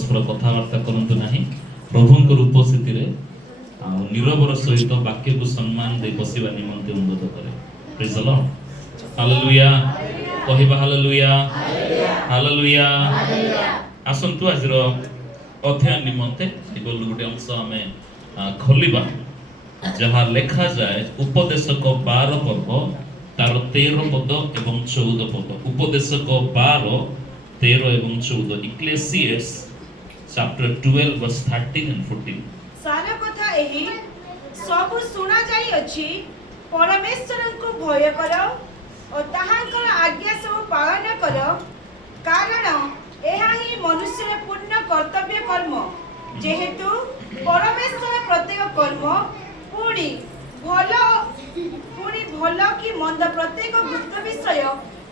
परस्पर कथबार्ता करंतु नहीं प्रभुंकर उपस्थिति रे निरवर सहित वाक्य को सम्मान दे बसिबा निमंते अनुरोध करे। Praise the Lord. हालेलुया कहिबा हालेलुया हालेलुया। आसंतु आजिर अध्ययन निमंते केवल गोटे अंश आमे खोलिबा जहाँ लेखा जाए उपदेशक 12 पर्व तार 13 पद एवं 14 पद। उपदेशक 12 13 एवं 14 इक्लेसियस चैप्टर 12 वर्स 13 and 14। सारा कथा एही सब सुना जाई अछि परमेश्वर को भय करो और ताहांकर आज्ञा सब पालन करो कारण एहा ही मनुष्य पूर्ण कर्तव्य कर्म जेहेतु परमेश्वर प्रत्येक कर्म पुणी भल कि मंद प्रत्येक गुप्त विषय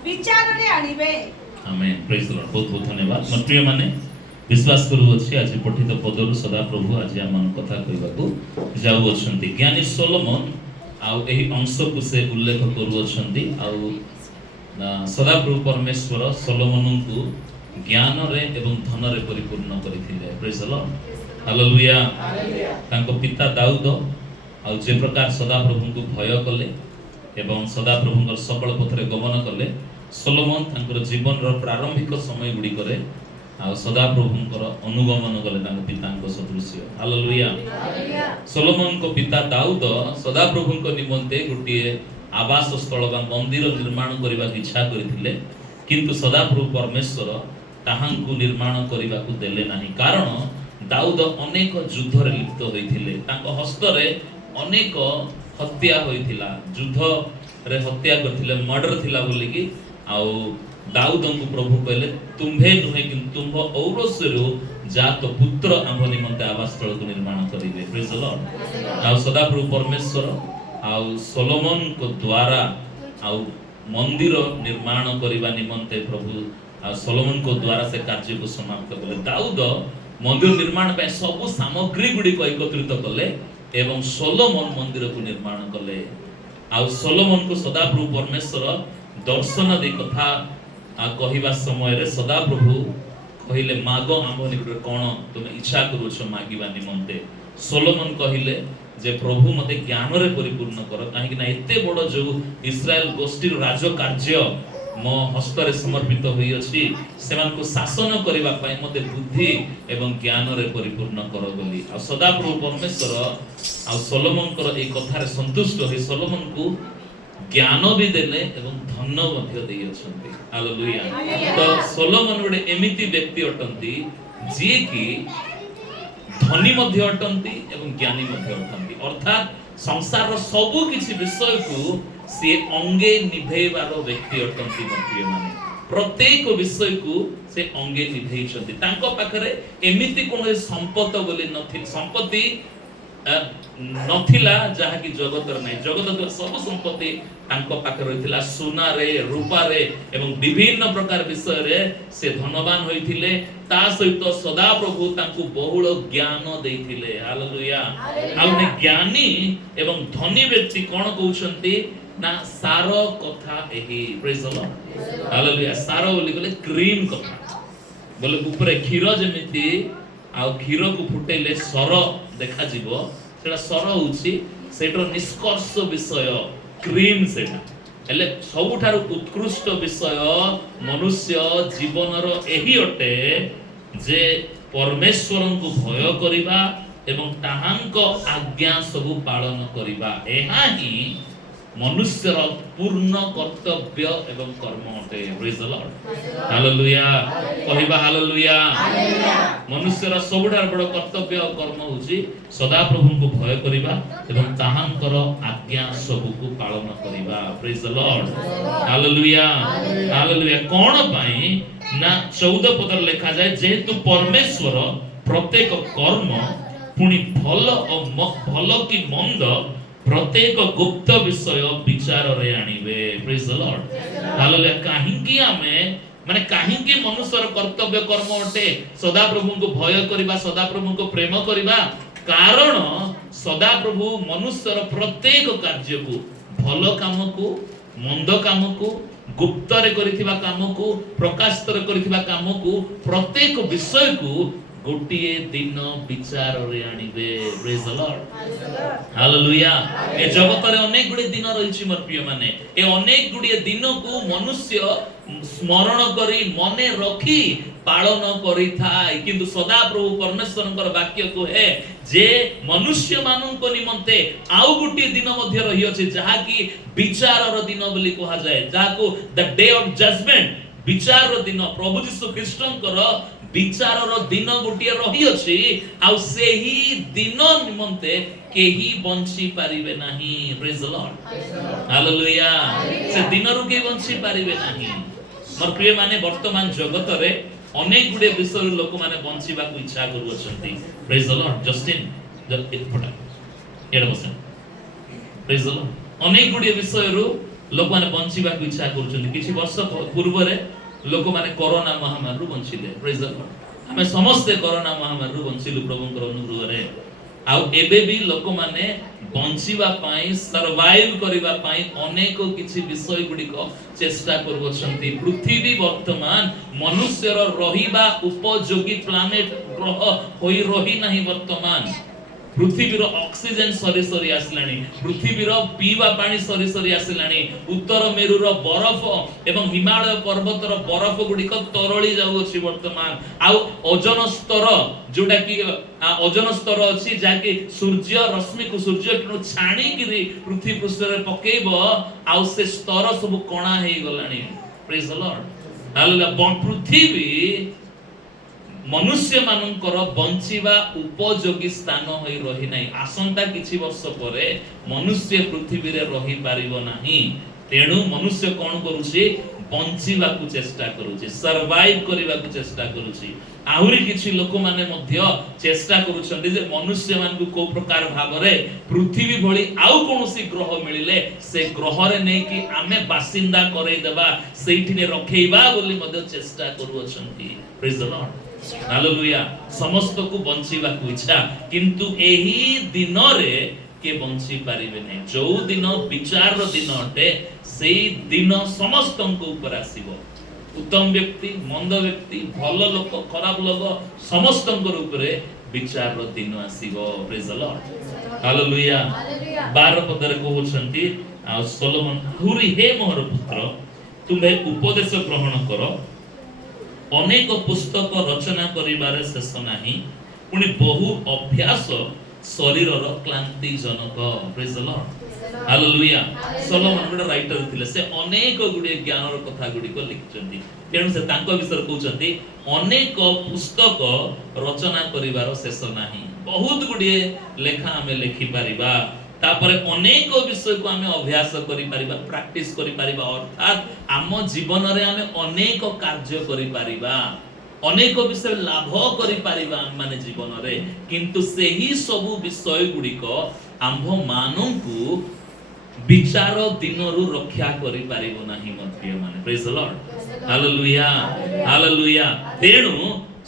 विचार रे आनिबे। आमेन। Praise the Lord. बहुत बहुत धन्यवाद। मन प्रिय माने विश्वास करू अछि आज पठित पदरु सदा प्रभु आज आमन कथा कहबाकू जाऊ अछंती। ज्ञानी सोलोमन आउ एही अंश को से उल्लेख करू अछंती आउ सदा प्रभु परमेश्वर सोलोमन को ज्ञान रे एवं धन रे परिपूर्ण करिथिले। Praise the Lord. हालेलुया। तांको पिता दाऊद आउ जे प्रकार सदा प्रभु को भय कले एवं सदा प्रभुଙ୍କର सकल पथरे गमन कले सोलोमन तांकर जीवन रो प्रारंभिक समय गुडी करे आ सदा प्रभुଙ୍କର अनुगमन कले तांको पिताଙ୍କ सदृश्य। हालेलुया। सोलोमन को पिता दाऊद सदा प्रभुଙ୍କ निमंते गोटिए आवास स्थल बा मंदिर निर्माण करबा इच्छा करिथिले किंतु सदा प्रभु परमेश्वर ताहांकु निर्माण करबा को देले नाही कारण दाऊद अनेक युद्ध रे लिप्त होइथिले तांको हस्त रे अनेक हत्या होइथिला युद्ध रे हत्या करथिले मर्डर थिला बोली कि आउ दाऊदंकु प्रभु कहले तुम्भे नुहे कि तुम्भ औरसरु जात पुत्र आंभ निमंते आवास स्थल को निर्माण करिवे। Praise the Lord. आउ सदा प्रभु परमेश्वर आउ सोलोमन को द्वारा आउ मंदिर निर्माण करिवा निमंते प्रभु आ सोलोमन को द्वारा से कार्य को समाप्त कले। दाऊद मंदिर निर्माण पे सब सामग्री गुडी को एकत्रित कले एवं सोलोमन मंदिर को निर्माण कले। आ सोलोमन को सदा प्रभु परमेश्वर दर्शन दे कथा कहिबा समय रे सदा प्रभु कहिले मागो आंभ निकट कोन तुमे इच्छा करू छ मागिबा निमंते सोलोमन कहिले जे प्रभु मते ज्ञान रे परिपूर्ण कर काहे कि ना एते बड़ जो इस्राएल गोष्ठी राज कार्य मो हस्त रे समर्पित होई अछि सेमान को शासन करबा पय मते बुद्धि एवं ज्ञान रे परिपूर्ण कर बोली आ सदा प्रभु परमेश्वर आ सोलोमन कर ए कथा रे संतुष्ट होई सोलोमन को ज्ञान भी देले एवं धन मध्य देई अछंती। हालेलुया। तो सोलोमन गोटे एमिति व्यक्ति अटंती जे कि धनी मध्य अटंती एवं ज्ञानी मध्य अटंती अर्थात संसार रो सब किछि विषय को से अंगे निभेबार व्यक्ति अटंती। मध्य माने प्रत्येक विषय को से अंगे निभेइछंती तांको पाखरे एमिति कोन संपत्ति बोली नथि संपत्ति नथिला जहा कि जगत रे नै जगत सब संपत्ति तांको पाखे रहिथिला सोना रे रूपा रे एवं विभिन्न प्रकार विषय रे से धनवान होइथिले ता सहित सदा प्रभु तांको बहुल ज्ञान देइथिले। हालेलुया। आउने ज्ञानी एवं धनी व्यक्ति कोन कहउछंती ना सार कथा एही। Praise the Lord. हालेलुया। सार बोली गले क्रीम कथा बोले ऊपर क्षीर जेमिति आ क्षीर को फुटेले सर देखा जीवो सेटा सर होउची सेटर निष्कर्ष विषय क्रीम सेटा एले सबुठारु उत्कृष्ट विषय मनुष्य जीवन रो एही अटे जे परमेश्वरन को भय करिबा एवं ताहांक आज्ञा सब पालन करिबा एहा ही मनुष्यर पूर्ण कर्तव्य एवं कर्म अटे। Praise the Lord. हालेलुया। कहिबा हालेलुया। मनुष्यर सबुठार बड़ कर्तव्य और कर्म होची सदा प्रभु को भय करिबा एवं ताहांकर आज्ञा सब को पालन करिबा। Praise the Lord. Hallelujah. Hallelujah. कोन पई ना 14 पद लिखा जाय जेहेतु परमेश्वर प्रत्येक कर्म पुनी भल और भल कि मंद प्रत्येक गुप्त विषय विचार रे आनिबे। Praise the Lord. हालेलुया। काहेकि हमें माने काहेकि मनुष्यर कर्तव्य कर्म अटे सदा प्रभु को भय करिबा सदा प्रभु को प्रेम करिबा कारण सदा प्रभु मनुष्यर प्रत्येक कार्य को भल काम को मंद काम को गुप्त रे करिथिबा काम को प्रकाशित रे करिथिबा काम को प्रत्येक विषय को गोटिए दिन विचार रे आनिबे प्रेज द लॉर्ड हालेलुया ए जगत रे अनेक गुडी दिन रहिछि मोर प्रिय माने ए अनेक गुडी दिन को मनुष्य स्मरण करी मने रखी पालन करी थाय किंतु सदा प्रभु परमेश्वरंकर वाक्य को है जे मनुष्य माननको निमंते आउ गुटी दिन मध्ये रहि अछि जहा कि विचारर दिन बोली कहा जाय जाको द डे ऑफ जजमेंट विचारर दिन प्रभु यीशु ख्रीष्टंकर विचारर दिन गुटिए रही अछि आ सेही दिन निमंते केही बंची पारिबे नाही प्रेज द लॉर्ड हालेलुया से दिन रु के बंची पारिबे नाही मोर प्रिय माने वर्तमान जगत रे अनेक गुडे विषय लोक माने बंचीबा को इच्छा करू अछंती प्रेज द लॉर्ड जस्टिन जब एक फटा एड बसन प्रेज द लॉर्ड अनेक गुडे विषय रु लोक माने बंचीबा को इच्छा करूछंती किछि वर्ष पूर्व रे लोक माने कोरोना महामारी रु बंचिले प्रेज द लॉर्ड हमें समस्त कोरोना महामारी रु बंचिलु प्रभुंकर अनुग्रह रे आ एबे भी लोक माने बंचिबा पाई सर्वाइव करिबा पाई अनेक किछि विषय गुडी को चेष्टा करबछंती पृथ्वी वर्तमान मनुष्यर रहिबा उपयोगी प्लैनेट ग्रह होई रही नाही वर्तमान पृथ्वीर ऑक्सीजन सरी सरी आसलानी पृथ्वीर पीवा पानी सरी सरी आसलानी उत्तर मेरुर बरफ एवं हिमालय पर्वतर बरफ गुडी को तरळी जाउ अछि वर्तमान आ ओजोन स्तर जोटा कि ओजोन स्तर अछि जाके सूर्य रश्मि को सूर्य किनो छाणी कि पृथ्वी पृष्ठ रे पकेइबो आ से स्तर सब कोणा हेई गलानी प्रेज द लॉर्ड हालेलुया पृथ्वी मनुष्य मानकर बंचिबा उपयोगी स्थान होई रही नाही आसंता किछि वर्ष परे मनुष्य पृथ्वी रे रही पारिबो नाही तेणु मनुष्य कोन करूछि बंचिबा को चेष्टा करूछि सर्वाइव करिबा को चेष्टा करूछि आहुरी किछि लोक माने मध्य चेष्टा करूछन्ति जे मनुष्य मान को को प्रकार भाबरे पृथ्वी भली आउ कोनोसी ग्रह मिलिले से ग्रह रे नै कि आमे बासिंदा करै देबा सेठी ने रखेइबा बोली मध्य चेष्टा करू अछन्ति प्रेज द लॉर्ड हालेलुया समस्त को बंचीबा को इच्छा किंतु एही दिन रे के बंची पारिबे नै जो दिन विचार रो दिन अटे सेही दिन समस्त को ऊपर आसीबो उत्तम व्यक्ति मंद व्यक्ति भल लोक खराब लोक समस्त को ऊपर विचार रो दिन आसीबो प्रेज द लॉर्ड हालेलुया 12 पद रे कहउछंती आ सोलोमन हुरी हे मोर पुत्र तुमे उपदेश ग्रहण करो अनेक पुस्तक रचना करिबारे शेष नाही पुनी बहु अभ्यास शरीर रो क्लांति जनक praise the Lord hallelujah Solomon good writer थिले से अनेक गुडी ज्ञान रो कथा गुडी को लिखचंती तेनु से तांको विषय कहउचंती अनेक पुस्तक रचना करिबारो शेष नाही बहुत गुडी लेखा हमें लिखि परिबा तापर अनेक विषय को हमें अभ्यास करि परिबा प्रैक्टिस करि परिबा अर्थात आम जीवन रे हमें अनेक कार्य करि परिबा अनेक विषय लाभ करि परिबा माने जीवन रे किंतु सेही सब विषय गुडी को आम्भ माननकु विचार दिन रु रक्षा करि परिबो नाही मन प्रिय माने praise the Lord hallelujah hallelujah तेणु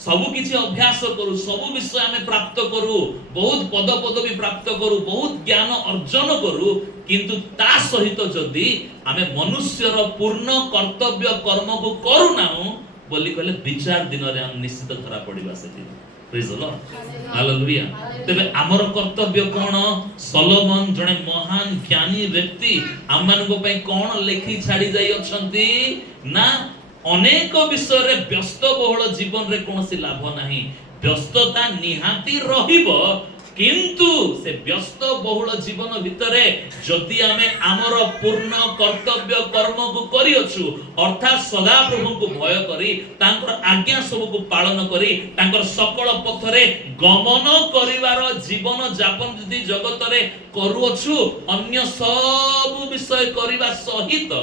सब किछि अभ्यास करू सब विषय हमें प्राप्त करू बहुत पद पदवी प्राप्त करू बहुत ज्ञान अर्जन करू किंतु ता सहित जदी हमें मनुष्यर पूर्ण कर्तव्य कर्म को करू नाउ बोली कहले विचार दिन रे हम निश्चित धरा पड़िबा सेति प्रेज द लॉर्ड हालेलुया तबे हमर कर्तव्य कोन सोलोमन जने महान ज्ञानी व्यक्ति हमन को पई कोन लेखि छाडी जाई अछंती ना अनेक विषय रे व्यस्त बहुल जीवन रे कोनोसी लाभ नाही व्यस्तता निहाती रहिबो किंतु से व्यस्त बहुल जीवन भितरे जदि हमें आमर पूर्ण कर्तव्य कर्म को करि अछु अर्थात सदा प्रभु को भय करी तांकर आज्ञा सब को पालन करी तांकर सकल पथरे गमन करिवार जीवन यापन जदि जगत रे करू अछु अन्य सब विषय करिवा सहित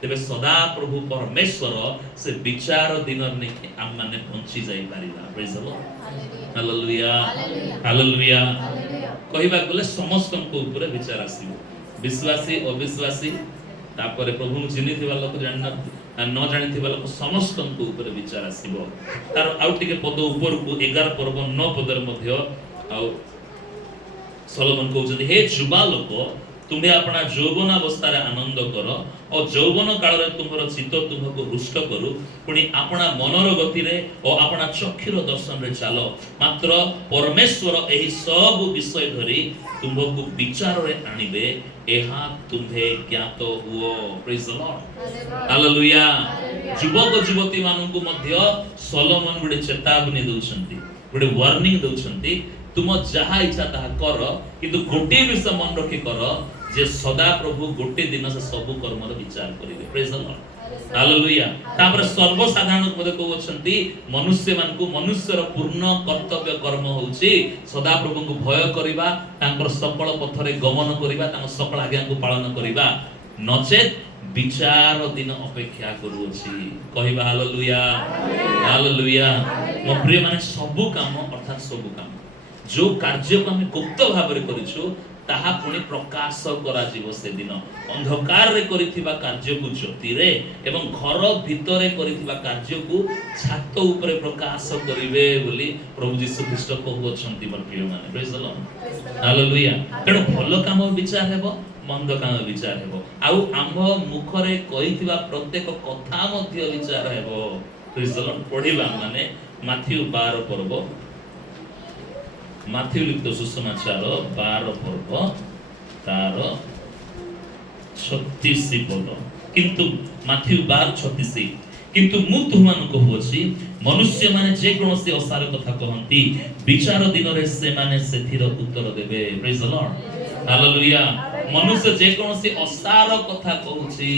तेबे सदा प्रभु परमेश्वर से विचार दिन ने हम माने पहुंची जाई परिबा praise the Lord hallelujah hallelujah कहिबा गले समस्त को ऊपर विचार आसीबो विश्वासी अविश्वासी तापर प्रभु चिन्हिथिबा लोक न जानिथिबा लोक समस्त को ऊपर विचार आसीबो तार आउ टिके पद ऊपर को 11 पर्व 9 पदर मध्य आउ सोलोमन कहउछथि हे जुबा लोक तुम्हें अपना यौवन अवस्था आनंद कर और यौवन काल रे तुमर चित्त तुमको रुष्ट करू पुणी अपना मनर गति रे और अपना चक्षुर दर्शन रे चलो मात्र परमेश्वर एही सब विषय धरी तुमको विचार रे आनिबे एहा तुम्हे ज्ञात हुओ प्रेज द लॉर्ड हालेलुया युवक युवती माननकु मध्य सोलोमन गुडे चेतावनी दउछंती गुडे वार्निंग दउछंती तुम जहा इच्छा ताहा कर किंतु गोटे विषय मन रखी कर जे सदा प्रभु गोटे दिन से सब कर्मर विचार करिवे प्रेज द लॉर्ड हालेलुया तापर सर्वसाधारण पद कहउछंती मनुष्य मानकु मनुष्यर पूर्ण कर्तव्य कर्म होउची सदा प्रभु को भय करिबा तांकर सकल पथरे गमन करिबा तांकर सकल आज्ञा को पालन करिबा नचेत विचार दिन अपेक्षा करूछि कहिबा हालेलुया हालेलुया मो प्रिय माने सब काम अर्थात सब काम जो कार्य को हम गुप्त भाव में करिछु ताहा पुणी प्रकाश करा जीव से दिन अंधकार रे करिथिबा कार्य को ज्योति रे एवं घर भीतर करिथिबा कार्य को छात ऊपर प्रकाश करिवे बोली प्रभु यीशु ख्रीष्ट कहउछंती मोर प्रिय माने प्रेज द लॉर्ड हालेलुया तेणु भलो काम विचार हेबो मंद काम विचार हेबो आउ आम्भ मुख रे कहिथिबा प्रत्येक कथा मध्य विचार हेबो प्रेज द लॉर्ड पढिबा माने माथ्यू 12 पर्व माथ्यू लिखित सुसमाचार 12 पर्व तार 36 पद किंतु माथ्यू 12:36 किंतु मु तुमन कहउछि मनुष्य माने जे कोनोसी असार कथा कहंती विचार दिन रे से माने सेथिर उत्तर देबे प्रेज द लॉर्ड हालेलुया मनुष्य जे कोनोसी असार कथा कहउछि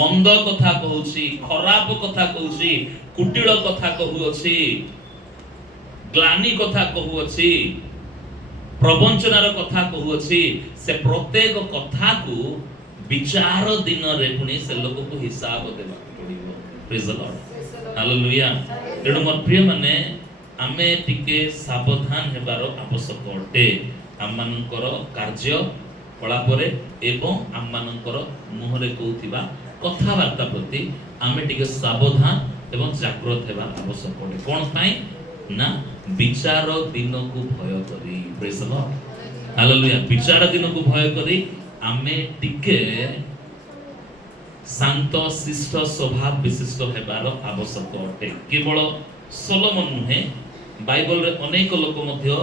मंद कथा कहउछि खराब कथा कहउछि कुटिल कथा कहउछि ग्लानी कथा कहउछि प्रवंचनार कथा कहउछि से प्रत्येक कथा को विचार दिन रे पुनी से लोक को हिसाब देबा पड़िबो प्रेज द लॉर्ड हालेलुया तेणु मोर प्रिय माने आमे टिके सावधान हेबारो आवश्यक अटे आमानकर कार्य कलापरे एवं आमानकर मुहरे कहउथिबा कथा वार्ता प्रति आमे टिके सावधान एवं जागृत हेबा आवश्यक अटे कोन पई ना विचार दिन को भय करी प्रेज द लॉर्ड हालेलुया विचार दिन को भय करी आमे टिके शांत शिष्ट स्वभाव विशिष्ट हेबार आवश्यक अटे केवल सोलोमन नुहे बाइबल रे अनेक लोक मध्य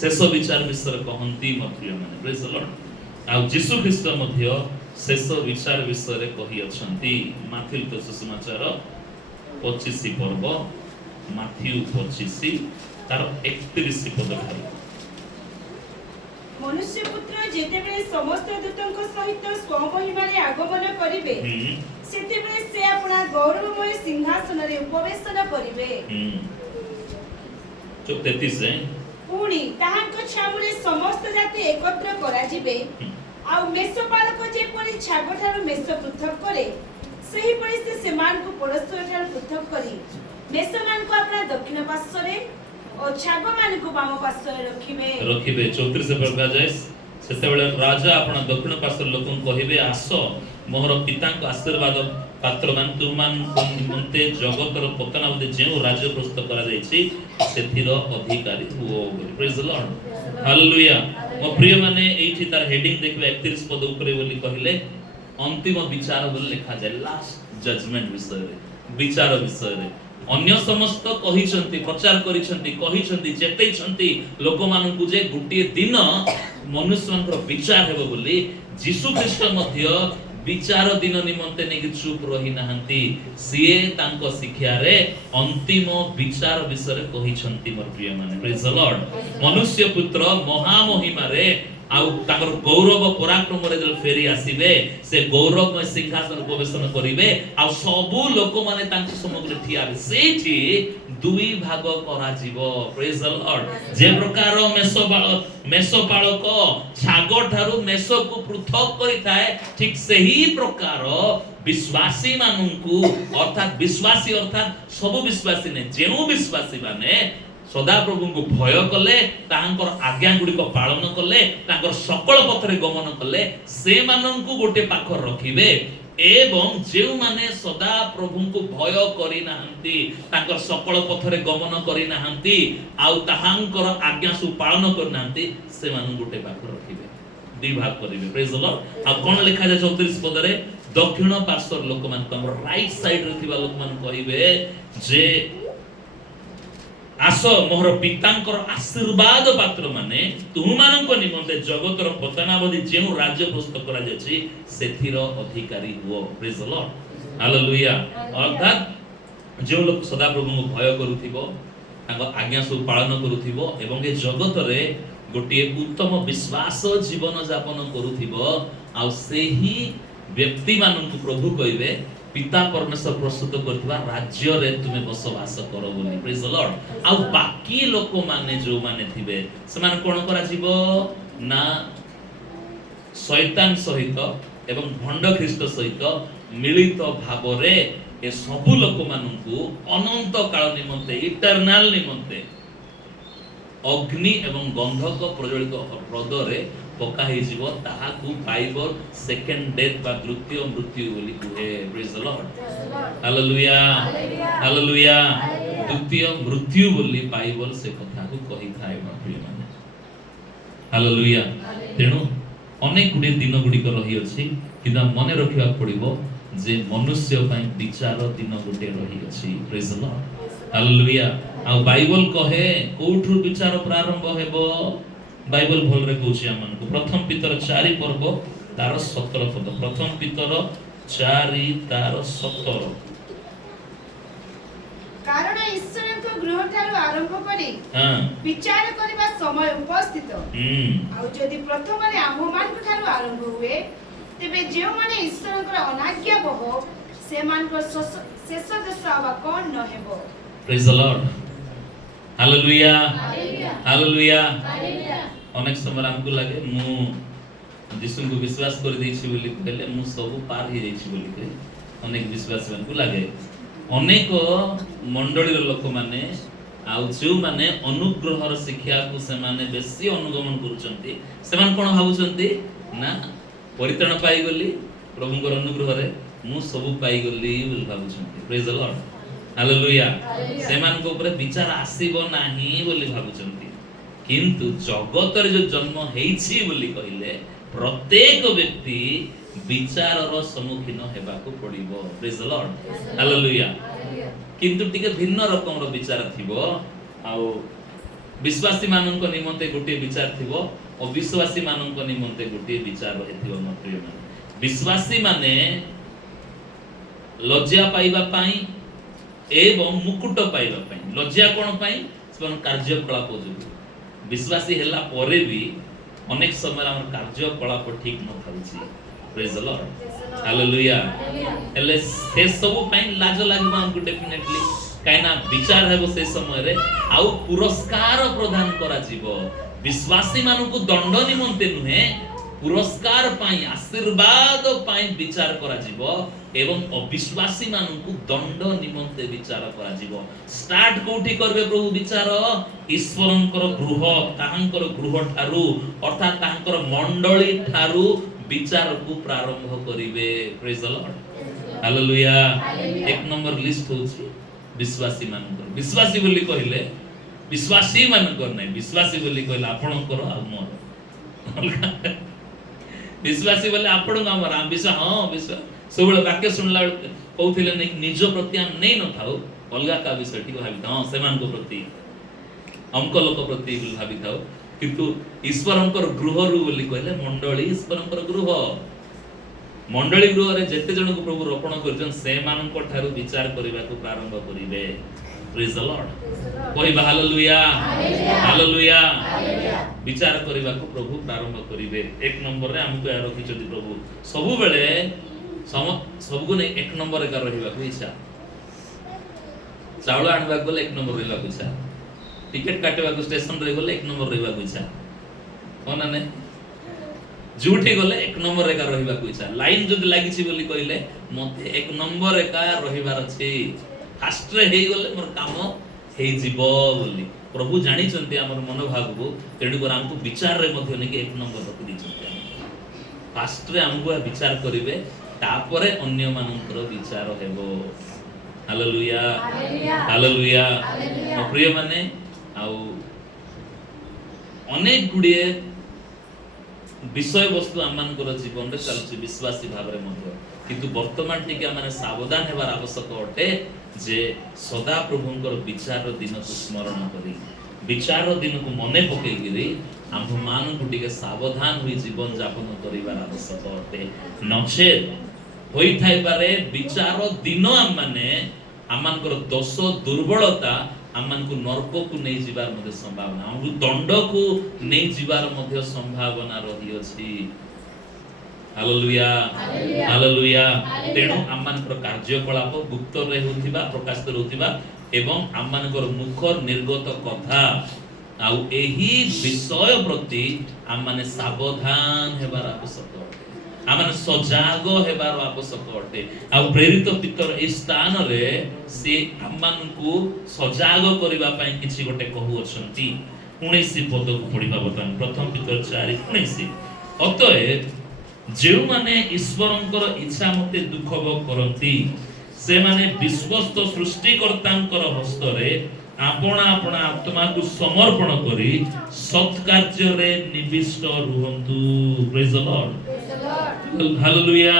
शेष विचार विषय कहंती मथुया माने प्रेज द लॉर्ड आ यीशु ख्रीष्ट मध्य शेष विचार विषय रे कहि अछंती माथ्यू तो सुसमाचार 25 पर्व माथ्यू 25 तार 31 पद ठारू मनुष्य पुत्र जेतेबेले समस्त दूतंक सहित स्वमहिमा रे आगमन करिवे सेतेबेले से अपना गौरवमय सिंहासन रे उपवेशन करिवे 33 पुणी ताहांक छामुरे समस्त जाति एकत्र करा जिवे आ मेषपालक जेपरि छागठार मेष पृथक करे सही परि से सेमान को परस्पर ठार पृथक करी मेषमान को अपना दक्षिण पार्श्वरे और छाग मान को वाम पार्श्वरे रखिबे 34 से प्रकाश जाय सेतेबेले राजा अपना दक्षिण पार्श्व लोकन कहिबे आसो मोहर पितांक आशीर्वाद पात्र मान तुमान निमंते जगतर पतनावदे जेउ राज्य प्रस्तुत करा जायछि सेथिर अधिकारी हुओ प्रेज द लॉर्ड हालेलुया मो प्रिय माने एठी तार हेडिंग देखबे 31 पद ऊपर बोली कहिले अंतिम विचार बोली लिखा जाय लास्ट जजमेंट विषय रे विचार विषय रे अन्य समस्त कहिसंती प्रचार करिसंती कहिसंती चेतैसंती लोक मानकु जे गुटी दिन मनुष्यंकर विचार हेबो बोली यीशु ख्रीष्ट मध्य विचार दिन निमंते नेकी चुप रही नाहंती सिए तांको शिक्षा रे अंतिम विचार विषय रे कहिसंती मोर प्रिय माने प्रेज द लॉर्ड मनुष्य पुत्र महामहिमा रे आउ ताकर गौरव पराक्रम रे जल फेरी आसीबे से गौरवमय सिंहासन उपवेशन करिवे आ सब लोक माने तांको समग्र ठियाबे सेठी दुई भाग करा जीवो प्रेज द लॉर्ड जे प्रकार मेषपालक छाग ठारू मेष को पृथक करिथाए ठीक सही प्रकार विश्वासी माननकु अर्थात विश्वासी अर्थात सब विश्वासी ने जेउ विश्वासी माने सदा प्रभु को भय कले तांकर आज्ञा गुडी को पालन कले तांकर सकल पथरे गमन कले से माननकु गोटे पाखर रखिबे एवं जे माने सदा प्रभु को भय करि नाहंती तांकर सकल पथरे गमन करि नाहंती आउ ताहांकर आज्ञा सु पालन कर नाहंती से मान गुटे पाख रखिबे दी भाग करिवे प्रेज द लॉर्ड। आ कोन लिखा जाय 34 पद रे दक्षिण पार्श्वर लोक मान को राइट साइड रे थिबा लोक मान कहिबे जे आस मोहर पितांकर आशीर्वाद पात्र माने तुमानक निमंते जगतर पतनावधि जेउ राज्य प्रस्तुत करा जाछि सेथिर अधिकारी हुओ प्रेज द लॉर्ड हालेलुया। अर्थात जे लोक सदा प्रभु को भय करूथिबो तांको आज्ञा सब पालन करूथिबो एवं ए जगत रे गोटे उत्तम विश्वास जीवन यापन करूथिबो आ सेही व्यक्ति मानन को प्रभु कहिबे पिता परमेश्वर प्रस्तुत करथिबा राज्य रे तुमे बसवास करो बोली प्रेज द लॉर्ड। आ बाकी लोक माने जो माने थिबे समान कोन करा जीवो ना शैतान सहित एवं भंड ख्रीष्ट सहित मिलित भाव रे ए सब लोक माननकु अनंत काल निमंते इटरनल निमंते अग्नि एवं गंधक प्रज्वलित हृद रे पका हे जीव ताहाकु बाइबल सेकंड डेथ बा द्वितीय मृत्यु बोली कहे praise the Lord hallelujah hallelujah द्वितीय मृत्यु बोली बाइबल से कथा को कहि थाए प्रिय माने हालेलुया। तेनु अनेक गुडी दिन गुडी को रही अछि किदा मने रखिबा पड़िबो जे मनुष्य पई विचार दिन गुटे रही अछि प्रेज द लॉर्ड हालेलुया। आ बाइबल कहे कोठु विचार प्रारंभ हेबो बाइबल भल रे कहूची हमन को प्रथम पितर 4 पर्व तार 17 पद प्रथम पितर 4 तार 17 कारण ईश्वरଙ୍କ गृह ठाରୁ आरंभ କରି विचार କରିବା ସମୟ ଉପସ୍ଥିତ ଆଉ ଯଦି ପ୍ରଥମରେ ଆମମାନଙ୍କ ଠାରୁ ଆରମ୍ଭ ହୁଏ ତେବେ ଯେଉଁମାନେ ଈଶ୍ବରଙ୍କର ଅନାଜ୍ଞା ବହ ସେମାନଙ୍କ ଶେଷ ଦେଶ ଆବା କଣ ନ ହେବ praise the Lord hallelujah hallelujah hallelujah. अनेक समय हमको लगे मु यीशु को विश्वास कर देछि बोली कहले मु सब पार ही जाइछि बोली के अनेक विश्वास हमको लगे अनेक मंडली लोक माने आउ जो माने अनुग्रहर शिक्षा को से माने बेसी अनुगमन करूचंती से मान कोन भाबुचंती ना परित्राण पाई गली प्रभुଙ୍କର अनुग्रह रे मु सब पाई गली बोली भाबुचंती प्रेज द लॉर्ड हालेलुया। से मान को ऊपर विचार आसीबो नाही बोली भाबुचंती किंतु जगत रे जो जन्म हेछि बोली कहिले प्रत्येक व्यक्ति विचारर सम्मुखीन हेबा को पड़िबो प्रेज द लॉर्ड हालेलुया। किंतु टिके भिन्न रकम रो विचार थिबो आउ विश्वासी माननक निमंते गोटे विचार थिबो अविश्वासी माननक निमंते गोटे विचार हेथिबो म प्रिय मान विश्वासी माने लज्जा पाइबा पाई एवं मुकुट पाइबा पाई लज्जा कोन पाई अपन कार्यकलाप जोगु विश्वासी हेला परे भी अनेक समय हमर कार्यकलाप ठीक न थाउची प्रेज द लॉर्ड हालेलुया। एले से सब पाई लाज लागबा हमकु डेफिनेटली काइना विचार हेबो से समय रे आउ पुरस्कार प्रदान करा जीवो विश्वासी मानकु दंड निमंते नुहे पुरस्कार पाई आशीर्वाद पाई विचार करा जीवो एवं अविश्वासी मानकु दंड निमंते विचार करा जीवो स्टार्ट कोठी करबे प्रभु विचार ईश्वरंकर गृह ताहांकर गृह ठारू अर्थात ताहांकर मंडली ठारू विचार को प्रारंभ करिवे प्रेज द लॉर्ड हालेलुया। एक नंबर लिस्ट होची विश्वासी मानकर विश्वासी बोली कहिले विश्वासी मानकर नै विश्वासी बोली कहिले आपणकर आ मोर विश्वासी बोले आपण हमर विश्वास हां विश्वास सब वाक्य सुनला कहउथिले नै निज प्रति हम नै न थाउ अलगा का विषय ठीक भाबी हां सेमान को प्रति हमको लोक प्रति भाबी थाउ किंतु ईश्वरंकर गृह रु बोली कहले मंडली ईश्वरंकर गृह मंडली गृह रे जेते जन को प्रभु रोपण करजन से मानन को ठारू विचार करबा को प्रारंभ करिवे प्रेज द लॉर्ड कोई हालेलुया हालेलुया विचार करबा को प्रभु प्रारंभ करिवे एक नंबर रे हमको यार रखिछथि प्रभु सब बेले सब को नै एक नंबर का रहिबा को इच्छा चावल आनबा को एक नंबर रहिबा को इच्छा टिकट काटबा को स्टेशन रे गले एक नंबर रहिबा को इच्छा कोना नै जुठी गले एक नंबर रे का रहिबा को इच्छा लाइन जदि लागि छि बोली कहिले मते एक नंबर रे का रहिबार अछि फास्ट रे हेई गले मोर काम हेई जीवो बोली प्रभु जानी चंती हमर मनोभाव को तेडु कर हमको विचार रे मध्ये ने एक नंबर रखि दी चंती फास्ट रे हमको विचार करिवे तापरे अन्य मानकर विचार हेबो। Hallelujah hallelujah. ମୋ ପ୍ରିୟ ମାନେ ଆଉ ଅନେକ ଗୁଡ଼ିଏ विषय वस्तु आमମାନଙ୍କର ଜୀବନରେ ଚାଲୁଛି ବିଶ୍ୱାସୀ ଭାବରେ ମଧ୍ୟ, କିନ୍ତୁ ବର୍ତ୍ତମାନ ଟିକେ ଆମେ ସାବଧାନ ହେବାର ଆବଶ୍ୟକ ଅଟେ ଯେ ସଦା ପ୍ରଭୁଙ୍କର ବିଚାର ଦିନକୁ ସ୍ମରଣ କରି ବିଚାର ଦିନକୁ ମନେ ପକେଇକିରି ଆମ୍ଭମାନଙ୍କୁ ଟିକେ ସାବଧାନ ହୋଇ ଜୀବନ ଯାପନ କରିବାର ଆବଶ୍ୟକ ଅଟେ। ନଚେତ୍ ହୋଇଥାଇପାରେ ବିଚାର ଦିନ ଆମମାନଙ୍କର ଦୋଷ ଦୁର୍ବଳତା ଆମମାନଙ୍କୁ ନର୍କକୁ ନେଇ ଯିବାର ମଧ୍ୟ ସମ୍ଭାବନା, ଆମକୁ ଦଣ୍ଡକୁ ନେଇ ଯିବାର ମଧ୍ୟ ସମ୍ଭାବନା ରହିଅଛି। Hallelujah hallelujah. ତେଣୁ ଆମମାନଙ୍କର କାର୍ଯ୍ୟକଳାପ ଗୁପ୍ତରେ ହେଉଥିବା ପ୍ରକାଶିତ ହେଉଥିବା ଏବଂ ଆମମାନଙ୍କର ମୁଖ ନିର୍ଗତ କଥା ଆଉ ଏହି ବିଷୟ ପ୍ରତି ଆମମାନେ ସାବଧାନ ହେବାର ଆବଶ୍ୟକ ଅଟେ, ଆମମାନେ ସଜାଗ ହେବାର ଆବଶ୍ୟକ ଅଟେ। ଆଉ ପ୍ରେରିତ ପିତର ଏହି ସ୍ଥାନରେ ସେ ଆମମାନଙ୍କୁ ସଜାଗ କରିବା ପାଇଁ କିଛି ଗୋଟେ କହୁଅଛନ୍ତି। 19 ପଦକୁ ପଢିବା ବର୍ତ୍ତମାନ, ପ୍ରଥମ ପିତର 4:19। ଅତଏବ ଯେଉଁମାନେ ଈଶ୍ୱରଙ୍କର ଇଚ୍ଛା ମତେ ଦୁଃଖ ଭୋଗ କରନ୍ତି ସେମାନେ ବିଶ୍ୱସ୍ତ ସୃଷ୍ଟିକର୍ତ୍ତାଙ୍କର ହସ୍ତରେ ଆପଣା ଆପଣା ଆତ୍ମାକୁ ସମର୍ପଣ କରି ସତ୍କାର୍ଯ୍ୟରେ ନିବିଷ୍ଟ ରୁହନ୍ତୁ। ପ୍ରେଜ୍ ଦ ଲର୍ଡ ହାଲେଲୁୟା।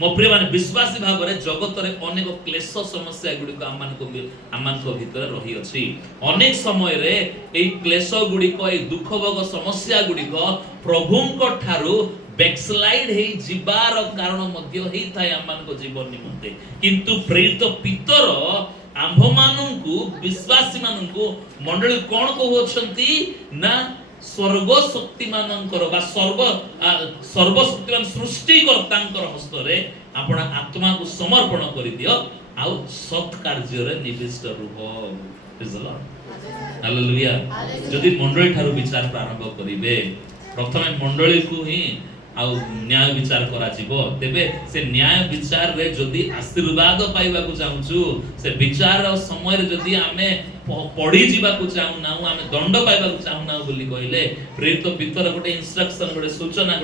ମୋ ପ୍ରିୟ ମାନେ ବିଶ୍ୱାସୀ ଭାବରେ ଜଗତରେ ଅନେକ କ୍ଲେଶ ସମସ୍ୟା ଗୁଡ଼ିକ ଆମମାନଙ୍କ ଭିତରେ ରହିଅଛି। ଅନେକ ସମୟରେ ଏହି କ୍ଲେଶ ଗୁଡ଼ିକ ଏହି ଦୁଃଖ ଭୋଗ ସମସ୍ୟା ଗୁଡ଼ିକ ପ୍ରଭୁଙ୍କ ଠାରୁ ବ୍ୟାକସ୍ଲାଇଡ୍ ହେଇ ଯିବାର କାରଣ ମଧ୍ୟ ହେଇଥାଏ ଆମମାନଙ୍କ ଜୀବନ ନିମନ୍ତେ। କିନ୍ତୁ ପ୍ରେରିତ ପିତର ଆମ୍ଭମାନଙ୍କୁ ବିଶ୍ୱାସୀ ମାନଙ୍କୁ ମଣ୍ଡଳୀ କଣ କହୁଅଛନ୍ତି ନା ସ୍ୱର୍ଗ ଶକ୍ତିମାନଙ୍କର ବା ସର୍ବଶକ୍ତିମାନ ସୃଷ୍ଟିକର୍ତ୍ତାଙ୍କର ହସ୍ତରେ ଆପଣ ଆତ୍ମାକୁ ସମର୍ପଣ କରିଦିଅ ଆଉ ସତ୍ କାର୍ଯ୍ୟରେ ନିବିଷ୍ଟ ରୁହ। ହାଲେଲୁୟା। ଯଦି ମଣ୍ଡଳୀ ଠାରୁ ବିଚାର ପ୍ରାରମ୍ଭ କରିବେ, ପ୍ରଥମେ ମଣ୍ଡଳୀକୁ ହିଁ ଆଉ ନ୍ୟାୟ ବିଚାର କରାଯିବ, ତେବେ ସେ ନ୍ୟାୟ ବିଚାରରେ ଯଦି ଆଶୀର୍ବାଦ ପାଇବାକୁ ଚାହୁଁଛୁ, ସେ ବିଚାର ସମୟରେ ଯଦି ଆମେ ପଢି ଯିବାକୁ ଚାହୁଁନାହୁଁ, ଆମେ ଦଣ୍ଡ ପାଇବାକୁ ଚାହୁଁନାହୁଁ ବୋଲି କହିଲେ ପ୍ରେରିତ ପିତର ଗୋଟେ ଇନଷ୍ଟ୍ରକ୍ସନ, ଗୋଟେ ସୂଚନା,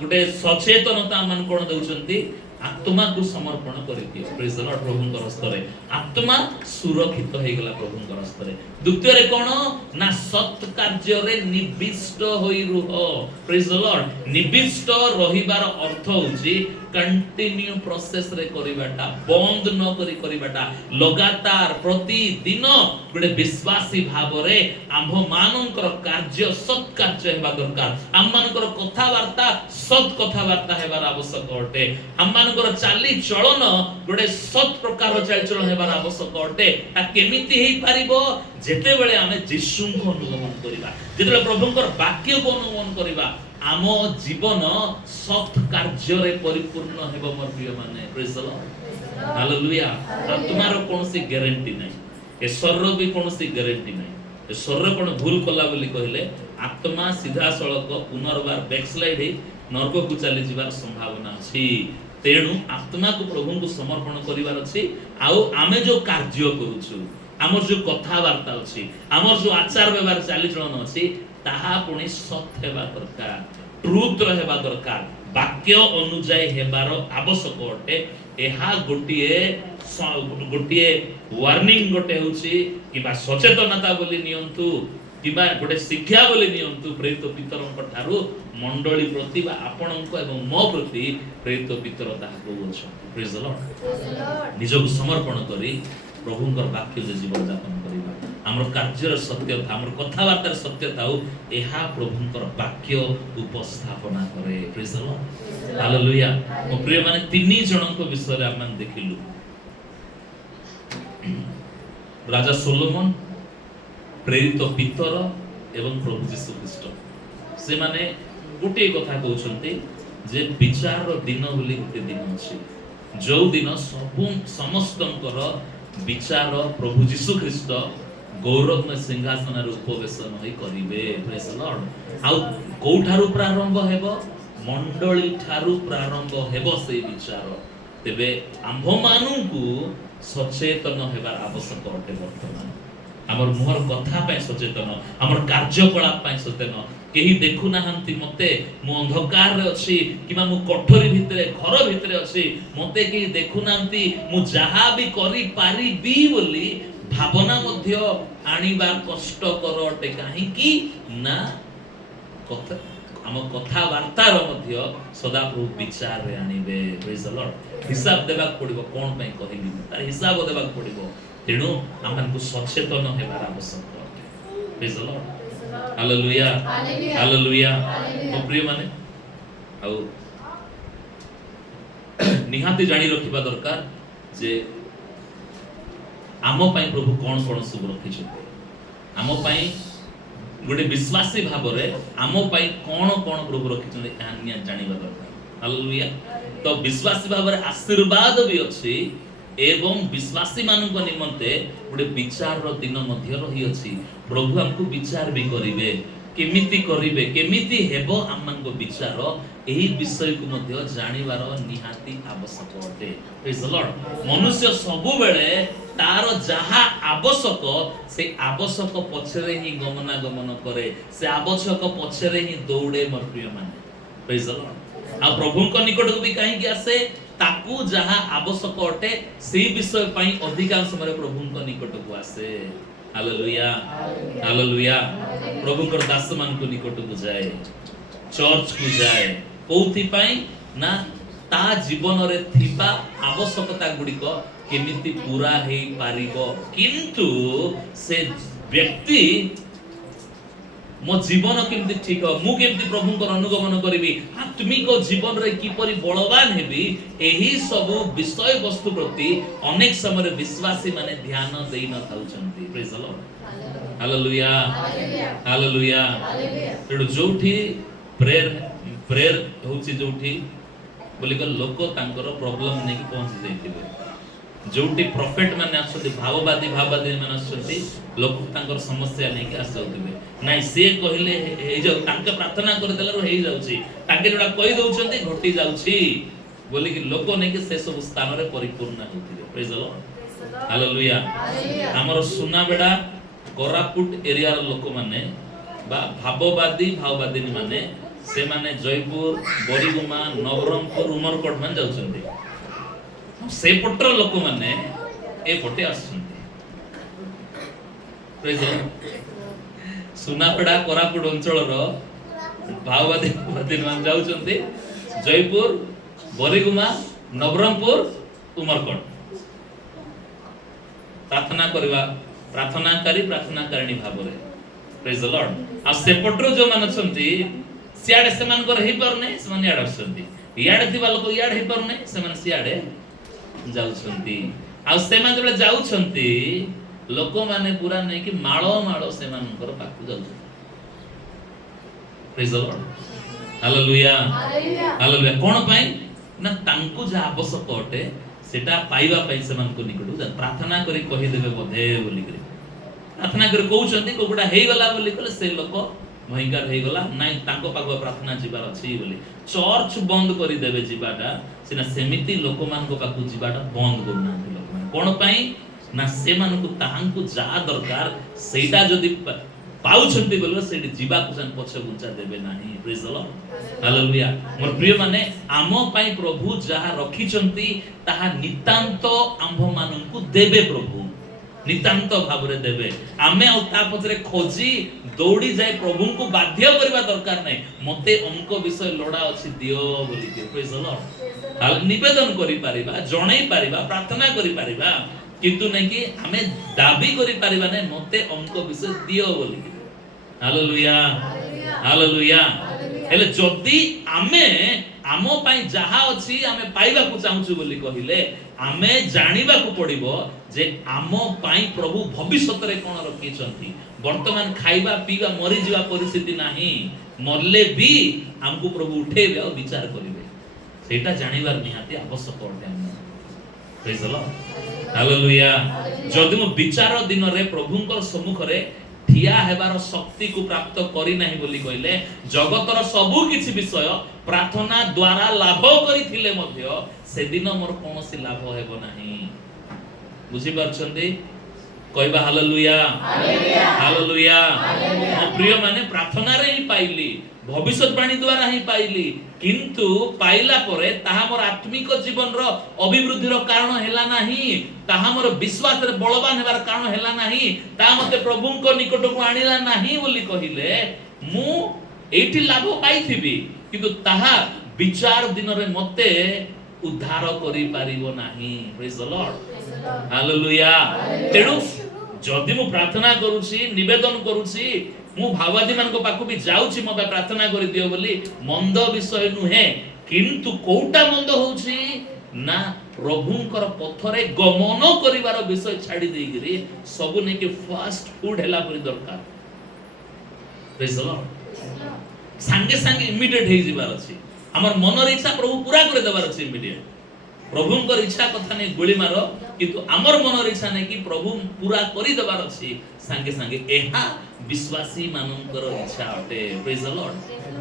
ଗୋଟେ ସଚେତନତା ଆମକୁ କଣ ଦଉଛନ୍ତି? ଆତ୍ମାକୁ ସମର୍ପଣ କରିଦିଅ। ପ୍ରେଜ୍ ଦ ଲର୍ଡ। ପ୍ରଭୁଙ୍କର ହସ୍ତରେ ଆତ୍ମା ସୁରକ୍ଷିତ ହେଇଗଲା ପ୍ରଭୁଙ୍କର ହସ୍ତରେ। ଦ୍ୱିତୀୟରେ କଣ ନା ସତ୍ କାର୍ଯ୍ୟରେ ନିବିଷ୍ଟ ହୋଇ ରୁହ। ପ୍ରେଜ୍ ଦ ଲର୍ଡ। ନିବିଷ୍ଟ ରହିବାର ଅର୍ଥ ହଉଛି କଣ୍ଟିନ୍ୟୁ ପ୍ରୋସେସ ରେ କରିବାଟା, ବନ୍ଦ ନ କରି କରିବାଟା, ଲଗାତାର ପ୍ରତିଦିନ ଗୋଟେ ବିଶ୍ୱାସୀ ଭାବରେ ଆମ୍ଭମାନଙ୍କର କାର୍ଯ୍ୟ ସତ୍ କାର୍ଯ୍ୟ ହେବା ଦରକାର। ଆମମାନଙ୍କର କଥାବାର୍ତ୍ତା ସତ୍ କଥାବାର୍ତ୍ତା ହେବାର ଆବଶ୍ୟକ ଅଟେ। ଆମମାନଙ୍କର ଚାଲି ଚଳନ ଗୋଟେ ସତ୍ ପ୍ରକାର ଚାଲିଚଳନ ହେବାର ଆବଶ୍ୟକ ଅଟେ। ତା କେମିତି ହେଇପାରିବ? ଯେତେବେଳେ ଆମେ ଯୀଶୁଙ୍କୁ ଅନୁଗମନ କରିବା, ଯେତେବେଳେ ପ୍ରଭୁଙ୍କର ବାକ୍ୟକୁ ଅନୁଗମନ କରିବା, ଆମ ଜୀବନ ସତ୍ କାର୍ଯ୍ୟରେ ପରିପୂର୍ଣ୍ଣ ହେବ। ମୋର ପ୍ରିୟ ମାନେ ପ୍ରେଜ୍ ଦ ଲର୍ଡ ହାଲେଲୁୟା। ଆତ୍ମାର କୌଣସି ଗ୍ୟାରେଣ୍ଟି ନାହିଁ, ଏ ଶରୀର ବି କୌଣସି ଗ୍ୟାରେଣ୍ଟି ନାହିଁ। ଏ ଶରୀର କଣ ଭୁଲ କଲା ବୋଲି କହିଲେ ଆତ୍ମା ସିଧାସଳଖ ପୁନର୍ବାର ବ୍ୟାକସ୍ଲାଇଡ୍ ହେଇ ନର୍କକୁ ଚାଲି ଯିବାର ସମ୍ଭାବନା ଅଛି। ତେଣୁ ଆତ୍ମାକୁ ପ୍ରଭୁଙ୍କୁ ସମର୍ପଣ କରିବାର ଅଛି। ଆଉ ଆମେ ଯୋଉ କାର୍ଯ୍ୟ କରୁଛୁ, ଆମର ଯୋଉ କଥାବାର୍ତ୍ତା ଅଛି, ଆମର ଯୋଉ ଆଚାର ବ୍ୟବହାର ଚାଲିଚଳନ ଅଛି, ତାହା ପୁଣି ସତ୍ ହେବା ଦରକାର, ଟ୍ରୁଥ ହେବା ଦରକାର, ବାକ୍ୟ ଅନୁଯାୟୀ ହେବାର ଆବଶ୍ୟକ ଅଟେ। ଏହା ଗୋଟିଏ ୱାର୍ନିଂ ଗୋଟେ ହେଉଛି କିମ୍ବା ସଚେତନତା ବୋଲି ନିଅନ୍ତୁ କିମ୍ବା ଗୋଟେ ଶିକ୍ଷା ବୋଲି ନିଅନ୍ତୁ ପ୍ରେରିତ ପିତରଙ୍କ ଠାରୁ ମଣ୍ଡଳୀ ପ୍ରତି ବା ଆପଣଙ୍କ ଏବଂ ମୋ ପ୍ରତି ପ୍ରେରିତ ପିତର ତାହା କହୁଅଛନ୍ତି। ପ୍ରେଜ୍ ଦ ଲର୍ଡ। ନିଜକୁ ସମର୍ପଣ କରି ପ୍ରଭୁଙ୍କର ବାକ୍ୟ ଯେ ଜୀବନ ଯାପନ କରିବା, ଆମର କାର୍ଯ୍ୟର ସତ୍ୟତା, ଆମର କଥାବାର୍ତ୍ତାର ସତ୍ୟତା ଏହା ପ୍ରଭୁଙ୍କର ବାକ୍ୟ ଉପସ୍ଥାପନା କରେ। ପ୍ରେଜ୍ ଦ ଲର୍ଡ ହାଲେଲୁୟା। ମୋ ପ୍ରିୟ ମାନେ 3 ଜଣଙ୍କ ବିଷୟରେ ଆମେ ଦେଖିଲୁ। ରାଜା ସୋଲୋମନ, ପ୍ରେରିତ ପିତର ଏବଂ ପ୍ରଭୁ ଯୀଶୁ ଖ୍ରୀଷ୍ଟ। ସେମାନେ ଗୋଟିଏ କଥା କହୁଛନ୍ତି ଯେ ବିଚାର ଦିନ ବୋଲି ଗୋଟେ ଦିନ ଅଛି, ଯୋଉ ଦିନ ସମସ୍ତଙ୍କର ବିଚାର ପ୍ରଭୁ ଯୀଶୁ ଖ୍ରୀଷ୍ଟ ଗୌରବମୟ ସିଂହାସନରେ ଉପବେଶନ ହୋଇ କରିବେ। ପ୍ରେଜ୍ ଦ ଲର୍ଡ। ଆଉ କୋଉଠାରୁ ପ୍ରାରମ୍ଭ ହେବ? ମଣ୍ଡଳୀ ଠାରୁ ପ୍ରାରମ୍ଭ ହେବ ସେଇ ବିଚାର। ତେବେ ଆମ୍ଭମାନଙ୍କୁ ସଚେତନ ହେବାର ଆବଶ୍ୟକ ଅଟେ। ବର୍ତ୍ତମାନ हमर मुहर कथा पे सचेतन हमर कार्यकलाप पे सचेतन केही देखु नाहंती मते मु अंधकार रे अछि किबा मु कोठरी भितरे घर भितरे अछि मते केही देखु नाहंती मु जहा भी करि पारिबी बोली भावना मध्य आनिबा कष्टकर अटे काहे कि ना कथा हम कथाबार्तार मध्य सदाप्रभु विचार रे आनिबे प्रेज द लॉर्ड हिसाब देबाक पड़िबो कोन पई कहिबी तार हिसाब देबाक पड़िबो तेणु हमनको सचेतन हेबार आवश्यक praise the Lord hallelujah hallelujah तो प्रिय माने आउ निहाती जानी रखिबा दरकार जे आम पई प्रभु कोन कोन सब रखि छथि आम पई गोटे विश्वासी भाव रे आम पई कोन कोन प्रभु रखि छथि आनिया जानिबा दरकार हालेलुया तो विश्वासी भाव रे आशीर्वाद भी अछि एवं विश्वासी मानक निमंते गोटे विचार रो दिन मध्य रही अछि प्रभु हमको विचार भी करिवे केमिति करिवे केमिति हेबो हमनको विचार एही विषय को मध्य जानिबार निहाती आवश्यक अटे प्रेज द लॉर्ड मनुष्य सब बेले तार जहा आवश्यक से आवश्यक पछरे ही गमनागमन करे से आवश्यक पछरे ही दौड़े मोर प्रिय माने प्रेज द लॉर्ड आ प्रभु को निकट को भी कहीं कि आसे ताकू जहा आवश्यक अटे सेही विषय पई अधिकांश समय प्रभु को निकट को आसे हालेलुया हालेलुया प्रभु को दास मान को निकट को जाए चर्च को जाए कोथि पई ना ता जीवन रे थिबा आवश्यकता गुडी को केमिति पूरा हे पारिबो किंतु से व्यक्ति मो जीवन केमति ठीक हो मु केमति प्रभु को अनुगमन करबी आत्मिक जीवन रे किपरि बलवान हेबी एही सब विषय वस्तु प्रति अनेक समय विश्वासी माने ध्यान देई न थाउचंती praise the Lord hallelujah hallelujah तेडु जोठी प्रेयर होची जोठी बोली को लोक तांकर प्रॉब्लम नै पहुंची जाइतिबे जोटी प्रॉफिट माने आछथि भाववादी माने आछथि लोक तांकर समस्या नै के आस जाउतिबे नाइ से कहिले हे जो तांके प्रार्थना कर देलरो हे जाउची तांके जोडा कहि दउचंती घटी जाउची बोली कि लोक नै के से सब स्थान रे परिपूर्ण होतिबे प्रेज द लॉर्ड हालेलुया हमर सुनाबेडा कोरापुट एरिया रो लोक माने बा भाववादी माने से माने जयपुर बरिगुमा नवरंगपुर उमरकोट मान जाउचंती से पटर लोक माने ए पटे आछंती प्रेज द लॉर्ड सुनापड़ा कोरापुट अंचल रो भाववादी मान जाउचंती जयपुर बरिगुमा नवरंगपुर उमरकोट प्रार्थना करबा प्रार्थनाकारिणी भाव रे प्रेज द लॉर्ड आ सेपटरो जो मान छंती सियाडे से मान कर हे परने से मान याड छंती याड थिबा लोक याड हे परने से मान सियाडे जाउ छंती आ से मान जबले जाउ छंती लोक माने पूरा नै कि माळो माळो से मान कर पाकु जाउ praise the Lord hallelujah hallelujah कोन पई ना तांकु जा आवश्यक अटे सेटा पाइबा पई से मान को निकटु जा प्रार्थना करी कहि देबे बोधे बोली करी प्रार्थना कर कहउछंती कोबडा हेई गला बोली कहले से लोक भयंकर हेई गला नै तांको पागो प्रार्थना जीवार अछि बोली चर्च बंद करी देबे जीवाटा सिना सेमिति लोक मान को पाकु जीवाटा बंद करना लोक मान कोन पई ना से मान को ताहांकु जा दरकार सेटा जदी पाउछंती बोलो सेठी जीवा को सन पछे गुंचा देबे नाही प्रेज द लॉर्ड हालेलुया मोर प्रिय माने आमो पई प्रभु जहा रखिचंती ताहा नितांत आंभ माननकु देबे प्रभु नितांत भाव रे देबे आमे आ ता पछरे खोजी दौड़ी जाय प्रभु को बाध्य करबा दरकार नै मते अंक विषय लोडा अछि दियो बोली के प्रेज द लॉर्ड हाल निवेदन करि पारिबा जणै पारिबा प्रार्थना करि पारिबा किंतु नै कि हमें दाबी करि पारिबा नै मते अंक विषय दियो बोली के हालेलुया हालेलुया हेले जदी आमे आमो पई जहा अछि आमे पाइबा को चाहूछु बोली कहिले आमे जानिबा को पड़िबो जे आमो पई प्रभु भविष्यत रे कोन रखि छथि वर्तमान खाइबा पीबा मरि जीवा परिस्थिति नाही मरले भी हमको प्रभु उठेबे और विचार करिवे सेटा जानिबार निहाती आवश्यक अटे प्रेज द लॉर्ड हालेलुया जदि मो विचार दिन रे प्रभुंकर सम्मुख रे ठिया हेबार शक्ति को प्राप्त करी नाही बोली कहले जगतर सबु किछि विषय प्रार्थना द्वारा लाभ करिथिले मध्य से दिन मोर कोनोसी लाभ हेबो नाही बुझी परछन्ती कहबा हालेलुया हालेलुया। ମୋ ପ୍ରିୟ ମାନେ ପ୍ରାର୍ଥନାରେ ହିଁ ପାଇଲି, ଭବିଷ୍ୟତବାଣୀ ଦ୍ୱାରା ହିଁ ପାଇଲି, କିନ୍ତୁ ପାଇଲା ପରେ ତାହା ମୋର ଆତ୍ମିକ ଜୀବନର ଅଭିବୃଦ୍ଧିର କାରଣ ହେଲା ନାହିଁ, ତାହା ମୋର ବିଶ୍ୱାସରେ ବଳବାନ ହେବାର କାରଣ ହେଲା ନାହିଁ, ତାହା ମୋତେ ପ୍ରଭୁଙ୍କ ନିକଟକୁ ଆଣିଲା ନାହିଁ ବୋଲି କହିଲେ ମୁଁ ଏଇଠି ଲାଭ ପାଇଥିବି, କିନ୍ତୁ ତାହା ବିଚାର ଦିନରେ ମୋତେ ଉଦ୍ଧାର କରିପାରିବ ନାହିଁ। ପ୍ରେଜ୍ ଦ ଲର୍ଡ ହାଲେଲୁୟା। ତେଣୁ ଯଦି ମୁଁ ପ୍ରାର୍ଥନା କରୁଛି, ନିବେଦନ କରୁଛି, ମୁଁ ଭାବାଦୀ ମାନଙ୍କ ପାଖକୁ ବି ଯାଉଛି ମୋ ପାଇଁ ପ୍ରାର୍ଥନା କରିଦିଅ ବୋଲି, ମନ୍ଦ ବିଷୟ ନୁହେଁ, କିନ୍ତୁ କୋଉଟା ମନ୍ଦ ହଉଛି ନା ପ୍ରଭୁଙ୍କର ପଥରେ ଗମନ କରିବାର ବିଷୟ ଛାଡ଼ି ଦେଇକିରି ସବୁ ନେଇକି ଫାଷ୍ଟ ଫୁଡ ହେଲା ପରି ଦରକାର। ପ୍ରେଜ୍ ଦ ଲର୍ଡ। ସାଙ୍ଗେ ସାଙ୍ଗେ ଇମିଡିଏଟ ହେଇଯିବାର ଅଛି, ଆମର ମନର ଇଚ୍ଛା ପ୍ରଭୁ ପୁରା କରି ଦେବାର ଅଛି ଇମିଡିଏଟ। ପ୍ରଭୁଙ୍କର ଇଚ୍ଛା କଥା ନେଇ ଗୁଳି ମାର, କିନ୍ତୁ ଆମର ମନର ଇଚ୍ଛା ନେଇ କି ପ୍ରଭୁ ପୁରା କରି ଦେବାର ଅଛି ସାଙ୍ଗେ ସାଙ୍ଗେ। ଏହା ବିଶ୍ୱାସୀ ମାନଙ୍କର ଇଚ୍ଛା ଅଟେ। ପ୍ରେଜ୍ ଦ ଲର୍ଡ।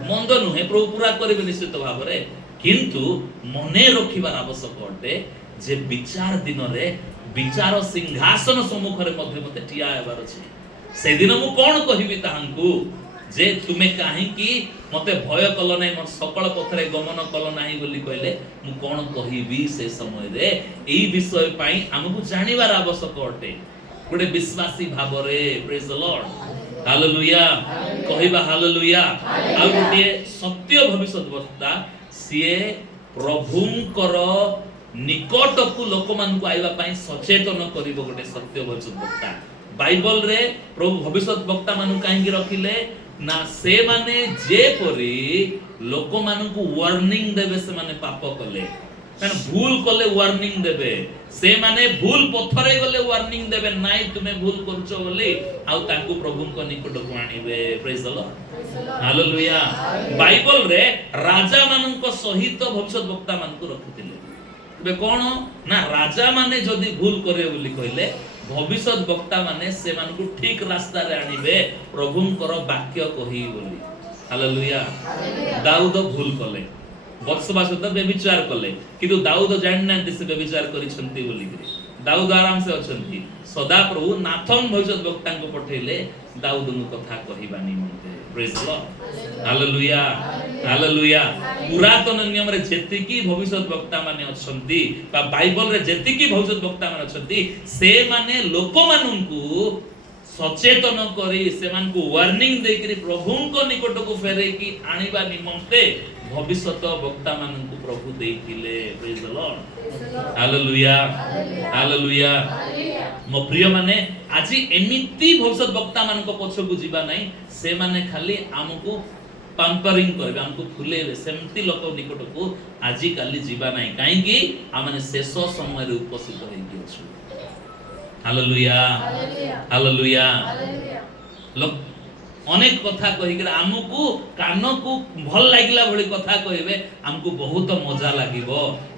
ମନ୍ଦ ନୁହେଁ, ପ୍ରଭୁ ପୁରା କରିବେ ନିଶ୍ଚିତ ଭାବରେ, କିନ୍ତୁ ମନେ ରଖିବାର ଆବଶ୍ୟକ ଅଟେ ଯେ ବିଚାର ଦିନରେ ବିଚାର ସିଂହାସନ ସମ୍ମୁଖରେ ମଧ୍ୟ ମୋତେ ଠିଆ ହେବାର ଅଛି। ସେଦିନ ମୁଁ କଣ କହିବି ତାହାଙ୍କୁ ଯେ ତୁମେ କାହିଁକି ମତେ ଭୟ କଲ ନାହିଁ, ମୋର ସକଳ ପଥରେ ଗମନ କଲ ନାହିଁ ବୋଲି କହିଲେ ମୁଁ କଣ କହିବି ସେ ସମୟରେ? ଏଇ ବିଷୟ ପାଇଁ ଆମକୁ ଜାଣିବାର ଆବଶ୍ୟକ ଅଟେ ଗୋଟେ ବିଶ୍ୱାସୀ ଭାବରେ। ପ୍ରେଜ୍ ଦ ଲର୍ଡ ହାଲେଲୁୟା। କହିବା ହାଲେଲୁୟା। ଆଉ ଗୋଟିଏ ସତ୍ୟ ଭବିଷ୍ୟତ ବକ୍ତା, ସିଏ ପ୍ରଭୁଙ୍କର ନିକଟକୁ ଲୋକମାନଙ୍କୁ ଆଇବା ପାଇଁ ସଚେତନ କରିବ ଗୋଟେ ସତ୍ୟ ଭବିଷ୍ୟତ ବକ୍ତା। ବାଇବଲ ରେ ପ୍ରଭୁ ଭବିଷ୍ୟତ ବକ୍ତା ମାନଙ୍କୁ କାହିଁକି ରଖିଲେ ନା ସେମାନେ ଯେପରି ଲୋକମାନଙ୍କୁ ୱାର୍ଣ୍ଣିଂ ଦେବେ, ସେମାନେ ପାପ କଲେ ଭୁଲ କଲେ ୱାର୍ଣ୍ଣିଂ ଦେବେ, ସେମାନେ ଭୁଲ ପଥରେ ଗଲେ ୱାର୍ଣ୍ଣିଂ ଦେବେ ନାଇଁ ତୁମେ ଭୁଲ କରୁଛ ବୋଲି, ଆଉ ତାଙ୍କୁ ପ୍ରଭୁଙ୍କ ନିକଟକୁ ଆଣିବେ। ପ୍ରେଜ୍ ଦ ଲର୍ଡ ହାଲେଲୁୟା। ବାଇବଲ ରେ ରାଜା ମାନଙ୍କ ସହିତ ଭବିଷ୍ୟତ ବକ୍ତା ମାନଙ୍କୁ ରଖିଥିଲେ। ଏବେ କଣ ନା ରାଜା ମାନେ ଯଦି ଭୁଲ କରିବେ ବୋଲି କହିଲେ ଭବିଷ୍ୟତ ବକ୍ତା ମାନେ ସେମାନଙ୍କୁ ଠିକ ରାସ୍ତାରେ ଆଣିବେ ପ୍ରଭୁଙ୍କର ବାକ୍ୟ କହି ବୋଲି। ହାଲେଲୁୟା। ଦାଉଦ ଭୁଲ କଲେ, ବତ୍ସବା ସହିତ ବ୍ୟଭିଚାର କଲେ, କିନ୍ତୁ ଦାଉଦ ଜାଣିନାହାନ୍ତି ସେ ବ୍ୟଭିଚାର କରିଛନ୍ତି ବୋଲିକିରି। ଦାଉଦ ଆରାମସେ ଅଛନ୍ତି। ସଦାପ୍ରଭୁ ନାଥନ ଭବିଷ୍ୟତ ବକ୍ତାଙ୍କୁ ପଠେଇଲେ ଦାଉଦଙ୍କ କଥା କହିବା ନିମନ୍ତେ। ପ୍ରେଜ୍ ଦ ଲର୍ଡ ହାଲେଲୁୟା ହାଲେଲୁୟା। ପୁରାତନ ନିୟମରେ ଯେତିକି ଭବିଷ୍ୟତ ବକ୍ତା ମାନେ ଅଛନ୍ତି ବା ବାଇବଲରେ ଯେତିକି ଭବିଷ୍ୟତ ବକ୍ତା ମାନେ ଅଛନ୍ତି, ସେମାନେ ଲୋକମାନଙ୍କୁ ସଚେତନ କରି ସେମାନଙ୍କୁ ୱାର୍ଣ୍ଣିଂ ଦେଇକିରି ପ୍ରଭୁଙ୍କ ନିକଟକୁ ଫେରେଇକି ଆଣିବା ନିମନ୍ତେ ଭବିଷ୍ୟତ ବକ୍ତା ମାନଙ୍କୁ ପ୍ରଭୁ ଦେଇଥିଲେ। ପ୍ରେଜ୍ ଦ ଲର୍ଡ ହାଲେଲୁୟା ହାଲେଲୁୟା। ମୋ ପ୍ରିୟ ମାନେ ଆଜି ଏମିତି ଭବିଷ୍ୟତ ବକ୍ତା ମାନଙ୍କ ପଛକୁ ଯିବା ନାହିଁ, ସେମାନେ ଖାଲି ଆମକୁ ପାମ୍ପରିଂ କରିବେ, ଆମକୁ ଫୁଲେଇବେ, ସେମିତି ଲୋକ ନିକଟକୁ ଆଜି କାଲି ଯିବା ନାହିଁ। କାହିଁକି? ଆମେ ଶେଷ ସମୟରେ ଉପସ୍ଥିତ ହେଇକି ଅଛୁ। Hallelujah hallelujah. ଅନେକ କଥା କହିକି ଆମକୁ କାନକୁ ଭଲ ଲାଗିଲା ଭଳି କଥା କହିବେ, ଆମକୁ ବହୁତ ମଜା ଲାଗିବ,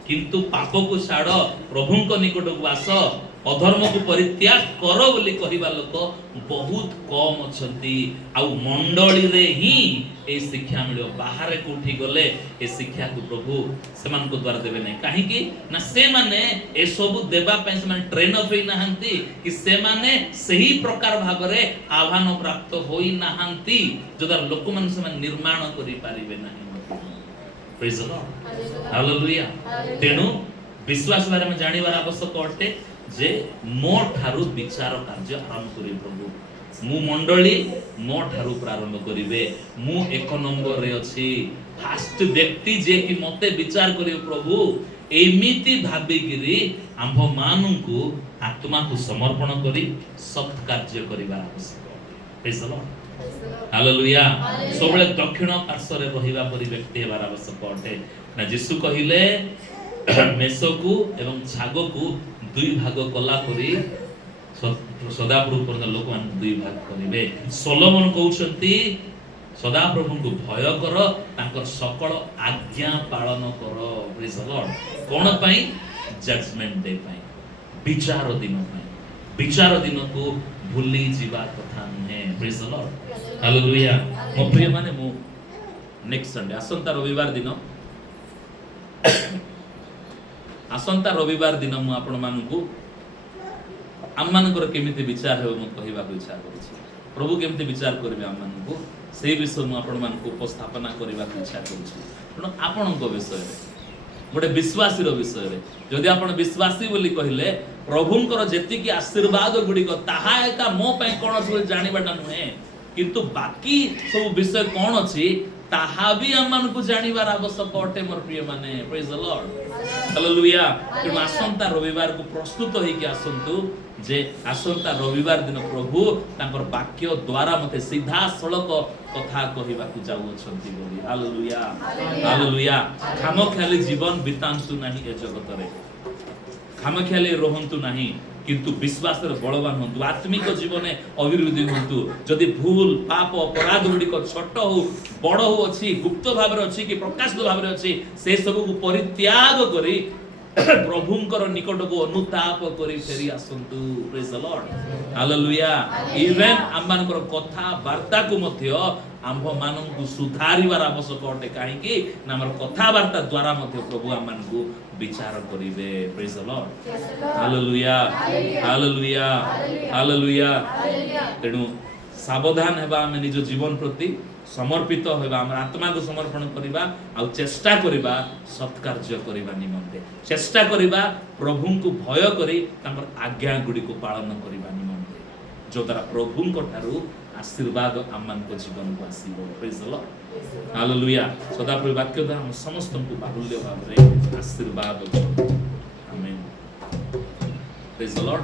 କିନ୍ତୁ ପାପକୁ ଛାଡ, ପ୍ରଭୁଙ୍କ ନିକଟକୁ ଆସ, ଅଧର୍ମକୁ ପରିତ୍ୟାଗ କର ବୋଲି କହିବା ଲୋକ ବହୁତ କମ ଅଛନ୍ତି। ଆଉ ମଣ୍ଡଳୀରେ ହିଁ এই ଶିକ୍ଷା ମିଳିବ, ବାହାରେ କୋଉଠି ଗଲେ ଏ ଶିକ୍ଷାକୁ ପ୍ରଭୁ ସେମାନଙ୍କ ଦ୍ୱାରା ଦେବେ ନାହିଁ। କାହିଁକି ନା ସେମାନେ ଏସବୁ ଦେବା ପାଇଁ ସେମାନେ ଟ୍ରେନ୍ ଅଫ୍ ହେଇନାହାନ୍ତି, କି ସେମାନେ ସେହି ପ୍ରକାର ଭାବରେ ଆହ୍ୱାନ ପ୍ରାପ୍ତ ହୋଇନାହାନ୍ତି ଯଦ୍ୱାରା ଲୋକମାନେ ସେମାନେ ନିର୍ମାଣ କରିପାରିବେ ନାହିଁ। ପ୍ରେଜ୍ ଦ ଲର୍ଡ ହାଲେଲୁୟା। ତେଣୁ ବିଶ୍ୱାସ ଭାବରେ ଆମେ ଜାଣିବାର ଆବଶ୍ୟକ ଅଟେ ଯେ ମୋ ଠାରୁ ବିଚାର କାର୍ଯ୍ୟ ଆରମ୍ଭ କରିବେ ପ୍ରଭୁ। ମୁଁ ମଣ୍ଡଳୀ ମୋ ଠାରୁ ପ୍ରାରମ୍ଭ କରିବେ। ମୁଁ ଏକ ନମ୍ବରରେ ଅଛି, ଫାଷ୍ଟ ବ୍ୟକ୍ତି ଯେ କି ମତେ ବିଚାର କରିବେ ପ୍ରଭୁ, ଏମିତି ଭାବିକିରି ଆମ୍ଭ ମାନଙ୍କୁ ଆତ୍ମାକୁ ସମର୍ପଣ କରି ସତ୍ କାର୍ଯ୍ୟ କରିବା ଆବଶ୍ୟକ। ପ୍ରେଜ୍ ଦ ଲର୍ଡ ହାଲେଲୁୟା। ସବୁବେଳେ ଦକ୍ଷିଣ ପାର୍ଶ୍ୱରେ ରହିବା ପରି ବ୍ୟକ୍ତି ହେବାର ଆବଶ୍ୟକ ଅଟେ। ନା ଯୀଶୁ କହିଲେ ମେଷକୁ ଏବଂ ଛାଗକୁ ଦୁଇ ଭାଗ କଲା ପରି ସଦାପ୍ରଭୁ ଲୋକମାନଙ୍କୁ ଦୁଇ ଭାଗ କରିବେ। ସୋଲୋମନ କହୁଛନ୍ତି ସଦାପ୍ରଭୁଙ୍କୁ ଭୟ କର, ତାଙ୍କର ସକଳ ଆଜ୍ଞା ପାଳନ କର। ପ୍ରେଜ୍ ଦ ଲର୍ଡ। କଣ ପାଇଁ? ଜଜମେଣ୍ଟ ଡେ ପାଇଁ, ବିଚାର ଦିନ ପାଇଁ। ବିଚାର ଦିନକୁ ଭୁଲି ଯିବା କଥା ନୁହେଁ। ପ୍ରେଜ୍ ଦ ଲର୍ଡ ହାଲେଲୁୟା। ମୋ ପ୍ରିୟ ମାନେ ମୁଁ ନେକ୍ସଟ ସଣ୍ଡେ ଆସନ୍ତା ରବିବାର ଦିନ ମୁଁ ଆପଣ ମାନଙ୍କୁ ଆମମାନଙ୍କର କେମିତି ବିଚାର ହେବ ମୁଁ କହିବାକୁ ଇଚ୍ଛା କରୁଛି। ପ୍ରଭୁ କେମିତି ବିଚାର କରିବେ ଆମମାନଙ୍କୁ ସେଇ ବିଷୟ ମୁଁ ଆପଣମାନଙ୍କୁ ଉପସ୍ଥାପନା କରିବାକୁ ଇଚ୍ଛା କରୁଛି। ତେଣୁ ଆପଣଙ୍କ ବିଷୟରେ ଗୋଟେ ବିଶ୍ୱାସୀର ବିଷୟରେ ଯଦି ଆପଣ ବିଶ୍ୱାସୀ ବୋଲି କହିଲେ ପ୍ରଭୁଙ୍କର ଯେତିକି ଆଶୀର୍ବାଦ ଗୁଡ଼ିକ ତାହା ଏକା ମୋ ପାଇଁ କ'ଣ ଅଛି ବୋଲି ଜାଣିବାଟା ନୁହେଁ, କିନ୍ତୁ ବାକି ସବୁ ବିଷୟ କ'ଣ ଅଛି ତାହା ବି ଆମମାନଙ୍କୁ ଜାଣିବାର ଆବଶ୍ୟକ ଅଟେ ମୋର ପ୍ରିୟମାନେ। ପ୍ରେଜ୍ ଦ ଲର୍ଡ, ହାଲେଲୁୟା। ତେଣୁ ଆସନ୍ତା ରବିବାରକୁ ପ୍ରସ୍ତୁତ ହେଇକି ଆସନ୍ତୁ ଯେ ଆସନ୍ତା ରବିବାର ଦିନ ପ୍ରଭୁ ତାଙ୍କର ବାକ୍ୟ ଦ୍ୱାରା ମୋତେ ସିଧାସଳଖ କଥା କହିବାକୁ ଯାଉଅଛନ୍ତି ବୋଲି। Hallelujah, hallelujah. ଖାମଖିଆଲି ଜୀବନ ବିତାନ୍ତୁ ନାହିଁ ଏ ଜଗତରେ, ଖାମଖିଆଲି ରହନ୍ତୁ ନାହିଁ, କିନ୍ତୁ ବିଶ୍ୱାସରେ ବଳବାନ ହୁଅନ୍ତୁ, ଆତ୍ମିକ ଜୀବନରେ ଅଭିବୃଦ୍ଧି ହୁଅନ୍ତୁ। ଯଦି ଭୁଲ ପାପ ଅପରାଧ ଗୁଡ଼ିକ ଛୋଟ ହଉ ବଡ଼ ହଉ ଅଛି, ଗୁପ୍ତ ଭାବରେ ଅଛି କି ପ୍ରକାଶିତ ଭାବରେ ଅଛି, ସେ ସବୁକୁ ପରିତ୍ୟାଗ କରି ପ୍ରଭୁଙ୍କର ନିକଟକୁ ଅନୁତାପ କରି ଫେରି ଆସନ୍ତୁ। ପ୍ରେଜ୍ ଦ ଲର୍ଡ, ହାଲେଲୁୟା। ଇଭେନ୍ ଆମମାନଙ୍କର କଥାବାର୍ତ୍ତାକୁ ମଧ୍ୟ ଆମ୍ଭମାନଙ୍କୁ ସୁଧାରିବାର ଆବଶ୍ୟକ ଅଟେ। କାହିଁକି ନା ଆମର କଥାବାର୍ତ୍ତା ଦ୍ୱାରା ମଧ୍ୟ ପ୍ରଭୁ ଆମମାନଙ୍କୁ ବିଚାର କରିବେ। ପ୍ରେଜ୍ ଦ ଲର୍ଡ, ହାଲେଲୁୟା, ହାଲେଲୁୟା, ହାଲେଲୁୟା। ତେଣୁ ସାବଧାନ ହେବା, ଆମେ ନିଜ ଜୀବନ ପ୍ରତି ସମର୍ପିତ ହେବା, ଆମର ଆତ୍ମାକୁ ସମର୍ପଣ କରିବା ଆଉ ଚେଷ୍ଟା କରିବା ସତ୍କାର୍ଯ୍ୟ କରିବା ନିମନ୍ତେ, ଚେଷ୍ଟା କରିବା ପ୍ରଭୁଙ୍କୁ ଭୟ କରି ତାଙ୍କର ଆଜ୍ଞା ଗୁଡ଼ିକୁ ପାଳନ କରିବା ନିମନ୍ତେ, ଯଦ୍ୱାରା ପ୍ରଭୁଙ୍କ ଠାରୁ ଆଶୀର୍ବାଦ ଆମମାନଙ୍କ ଜୀବନକୁ ଆସିବ। ପ୍ରେଜ୍ ଦ ଲର୍ଡ, ହାଲେଲୁୟା। ସଦାପ୍ରଭୁ ବାକ୍ୟ ଦ୍ୱାରା ଆମ ସମସ୍ତଙ୍କୁ ବାହୁଲ୍ୟ ଭାବରେ ଆଶୀର୍ବାଦ କରନ୍ତୁ। ଆମେନ୍। ପ୍ରେଜ୍ ଦ ଲର୍ଡ।